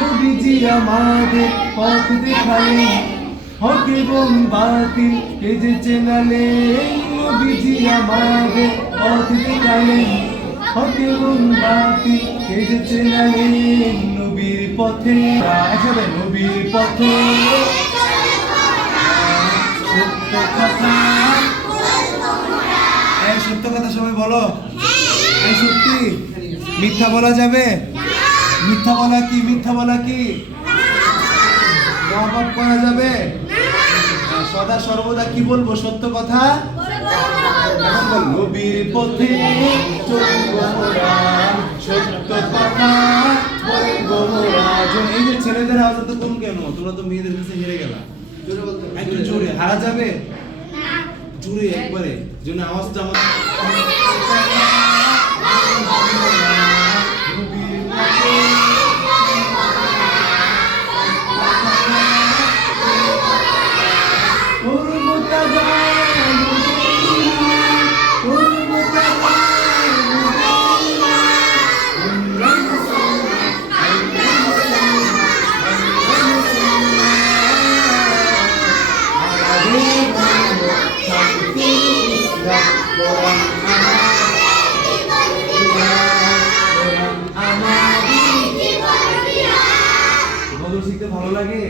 নবীজি আমাদের পথ দেখালেন, হক এবং বাতিল কে যে চেনালেন। নবীজি আমাদের পথ দেখালেন, হক এবং বাতিল কে যে চেনালেন। নবীর পথে একসাথে, নবীর পথে সত্য কথা। এই সত্য কথা সবাই বলো। এই সত্যি, মিথ্যা বলা যাবে? মিথ্যা বলা কি? মিথ্যা বলা কি? মহাপাপ করা যাবে? সদা সর্বদা কি বলবো? সত্য কথা। এখন বল, নবীর পথে চলবো মোরা, সত্য কথা বলবো মোরা। এই যে ছেলেদের আওয়াজ তো কম কেন? তোমরা তো মেয়েদের কাছে হেরে গেলা। একটু জোরে হারা যাবে? জোরে একবারে, যেন আওয়াজটা আমার শিখতে ভালো লাগে?